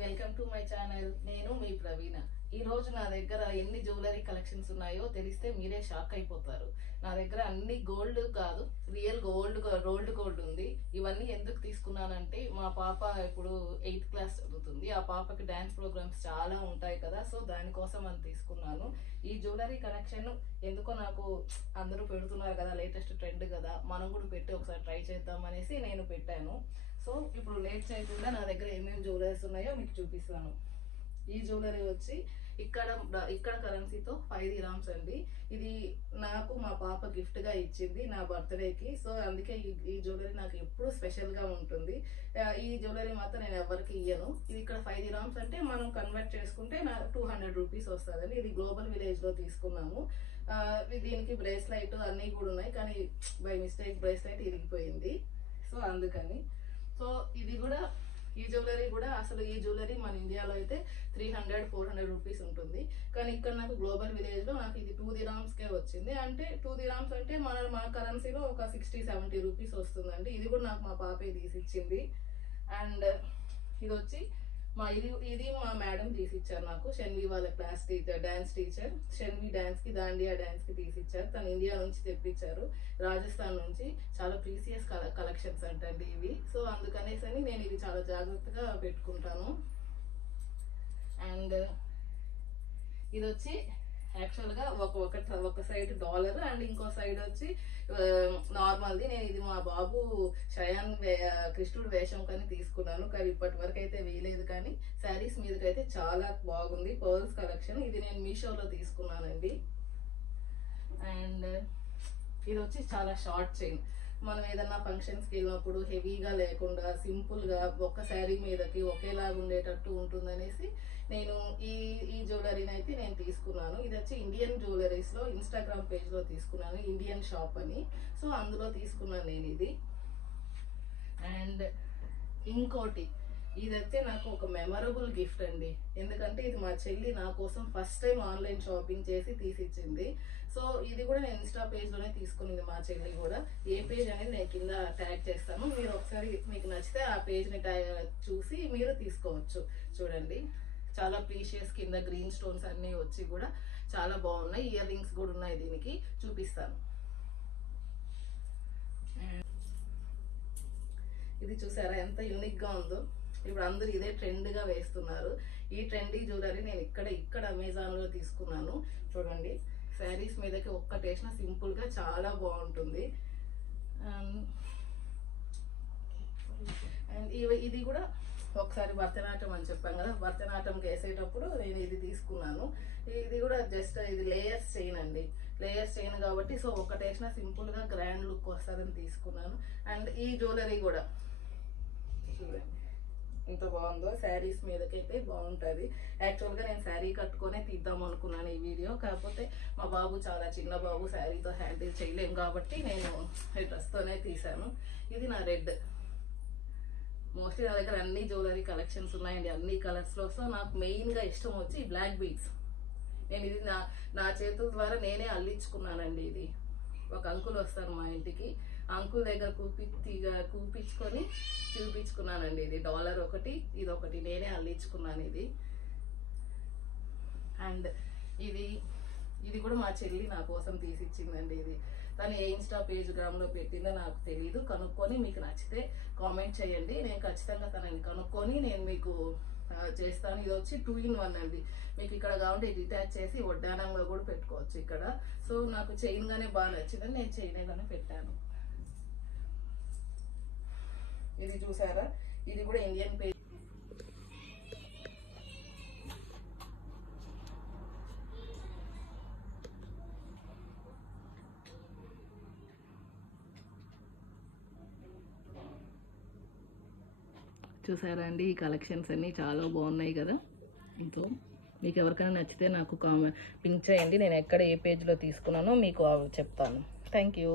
Welcome to my channel. నేను మీ ప్రవీణ. ఈ రోజు నా దగ్గర ఎన్ని జ్యువెలరీ కలెక్షన్స్ ఉన్నాయో తెలిస్తే మీరే షాక్ అయిపోతారు. నా దగ్గర అన్ని గోల్డ్ కాదు, రియల్ రోల్డ్ గోల్డ్ ఉంది. ఇవన్నీ ఎందుకు తీసుకున్నానంటే మా పాప ఇప్పుడు 8th క్లాస్ చదువుతుంది. ఆ పాపకి డాన్స్ ప్రోగ్రామ్స్ చాలా ఉంటాయి కదా, సో దానికోసం అని తీసుకున్నాను. ఈ జ్యువెలరీ కలెక్షన్ ఎందుకో నాకు అందరూ పెడుతున్నారు కదా, లేటెస్ట్ ట్రెండ్ కదా, మనం కూడా పెట్టి ఒకసారి ట్రై చేద్దాం అనేసి నేను పెట్టాను. సో ఇప్పుడు లేట్ చేయకుండా నా దగ్గర ఏమేమి జ్యువెలరీస్ ఉన్నాయో మీకు చూపిస్తాను. ఈ జ్యువెలరీ వచ్చి ఇక్కడ కరెన్సీతో 5 dirhams అండి. ఇది నాకు మా పాప గిఫ్ట్ గా ఇచ్చింది నా బర్త్డేకి. సో అందుకే ఈ జ్యువెలరీ నాకు ఎప్పుడు స్పెషల్ గా ఉంటుంది. ఈ జ్యువెలరీ మాత్రం నేను ఎవరికి ఇయ్యను. ఇది ఇక్కడ 5 dirhams అంటే మనం కన్వర్ట్ చేసుకుంటే నాకు 200 రూపీస్ వస్తుందండి. ఇది గ్లోబల్ విలేజ్ లో తీసుకున్నాము. దీనికి బ్రేస్లైట్ అన్నీ కూడా ఉన్నాయి, కానీ బై మిస్టేక్ బ్రేస్లైట్ ఇరిగిపోయింది. సో అందుకని ఇది కూడా ఈ జ్యువెలరీ కూడా అసలు ఈ జ్యువెలరీ మన ఇండియాలో అయితే 300-400 రూపీస్ ఉంటుంది, కానీ ఇక్కడ నాకు గ్లోబల్ విలేజ్ లో నాకు ఇది 2 dirhams కే వచ్చింది. అంటే 2 dirhams అంటే మా కరెన్సీలో ఒక 60-70 రూపీస్ వస్తుందండి. ఇది కూడా నాకు మా పాపే తీసిచ్చింది. అండ్ ఇది వచ్చి ఇది మా మేడం తీసిచ్చారు నాకు. షెన్వి వాళ్ళ class teacher, dance teacher. Shenvi dance కి, దాండియా డాన్స్ కి తీసిచ్చారు. తను ఇండియా నుంచి తెప్పించారు, రాజస్థాన్ నుంచి. చాలా ప్రీసియస్ కలెక్షన్స్ అంటండి ఇవి. సో అందుకనేసి నేను ఇది చాలా జాగ్రత్తగా పెట్టుకుంటాను. అండ్ ఇది వచ్చి యాక్చువల్గా ఒక సైడ్ డాలర్ అండ్ ఇంకో సైడ్ వచ్చి నార్మల్ది. నేను ఇది మా బాబు షయాన్ కృష్ణుడు వేషం కానీ తీసుకున్నాను, కానీ ఇప్పటి వరకు అయితే వేయలేదు. కానీ శారీస్ మీదకైతే చాలా బాగుంది. పర్ల్స్ కలెక్షన్ ఇది నేను మీషోలో తీసుకున్నానండి. అండ్ ఇది వచ్చి చాలా షార్ట్ చైన్. మనం ఏదన్నా ఫంక్షన్స్కి వెళ్ళినప్పుడు హెవీగా లేకుండా సింపుల్గా ఒక శారీ మీదకి ఒకేలాగా ఉండేటట్టు ఉంటుందనేసి నేను ఈ జ్యువెలరీని అయితే నేను తీసుకున్నాను. ఇది వచ్చి ఇండియన్ జ్యువెలరీస్లో ఇన్స్టాగ్రామ్ పేజ్లో తీసుకున్నాను, ఇండియన్ షాప్ అని. సో అందులో తీసుకున్నాను నేను ఇది. అండ్ ఇంకోటి ఇదైతే నాకు ఒక మెమరబుల్ గిఫ్ట్ అండి. ఎందుకంటే ఇది మా చెల్లి నా కోసం ఫస్ట్ టైం ఆన్లైన్ షాపింగ్ చేసి తీసిచ్చింది. సో ఇది కూడా నేను ఇన్స్టా పేజ్లోనే తీసుకునింది మా చెల్లి కూడా. ఏ పేజ్ అనేది నేను కింద ట్యాగ్ చేస్తాను, మీరు ఒకసారి మీకు నచ్చితే ఆ పేజ్ని చూసి మీరు తీసుకోవచ్చు. చూడండి, చాలా ప్రీషియస్, కింద గ్రీన్ స్టోన్స్ అన్నీ వచ్చి కూడా చాలా బాగున్నాయి. ఇయర్ రింగ్స్ కూడా ఉన్నాయి, దీనికి చూపిస్తాను. ఇది చూసారా ఎంత యూనిక్ గా ఉందో. ఇప్పుడు అందరూ ఇదే ట్రెండ్ గా వేస్తున్నారు. ఈ ట్రెండీ జ్యువెలరీ నేను ఇక్కడ అమెజాన్ లో తీసుకున్నాను. చూడండి, శారీస్ మీదకి ఒక్కటేసిన సింపుల్ గా చాలా బాగుంటుంది. అండ్ ఇది కూడా ఒకసారి భరతనాట్యం అని చెప్పాను కదా, భరతనాట్యంకి వేసేటప్పుడు నేను ఇది తీసుకున్నాను. ఇది కూడా జస్ట్ ఇది లేయర్స్ చైన్ అండి, లేయర్స్ చైన్ కాబట్టి సో ఒకటేసిన సింపుల్ గా గ్రాండ్ లుక్ వస్తుందని తీసుకున్నాను. అండ్ ఈ జ్యువెలరీ కూడా చూడండి ఎంత బాగుందో, శారీస్ మీదకైతే బాగుంటుంది. యాక్చువల్గా నేను శారీ కట్టుకొనే తీద్దాం అనుకున్నాను ఈ వీడియో, కాకపోతే మా బాబు చాలా చిన్న బాబు, శారీతో హ్యాండిల్ చేయలేం కాబట్టి నేను డ్రెస్తోనే తీసాను. ఇది నా రెడ్. మోస్ట్లీ నా దగ్గర అన్ని జ్యువెలరీ కలెక్షన్స్ ఉన్నాయండి, అన్ని కలర్స్లో. సో నాకు మెయిన్గా ఇష్టం వచ్చి బ్లాక్ బీడ్స్. నేను ఇది నా చేతుల ద్వారా నేనే అల్లించుకున్నానండి. ఇది ఒక అంకుల్ వస్తారు మా ఇంటికి, అంకుల్ దగ్గర కూపించుకొని చూపించుకున్నానండి. ఇది డాలర్ ఒకటి, ఇది ఒకటి నేనే అల్లించుకున్నాను ఇది. అండ్ ఇది కూడా మా చెల్లి నా కోసం తీసిచ్చిందండి. ఇది తను ఏ ఇన్స్టా పేజ్ గ్రామ్లో పెట్టిందో నాకు తెలియదు. కనుక్కొని మీకు నచ్చితే కామెంట్ చేయండి, నేను ఖచ్చితంగా తనని కనుక్కొని నేను మీకు చేస్తాను. ఇది వచ్చి 2-in-1 అండి. మీకు ఇక్కడ కావాలంటే డిటాచ్ చేసి వడ్డానంలో కూడా పెట్టుకోవచ్చు ఇక్కడ. సో నాకు చైన్ గానే బాగా నచ్చిందని నేను చైన్ గానే పెట్టాను. ఇది చూసారా, ఇది కూడా ఇండియన్ పేజ్. చూసారా అండి, ఈ కలెక్షన్స్ అన్నీ చాలా బాగున్నాయి కదా. ఇంకో మీకు ఎవరికైనా నచ్చితే నాకు పింక్ చేయండి, నేను ఎక్కడ ఏ పేజ్లో తీసుకున్నానో మీకు చెప్తాను. Thank you.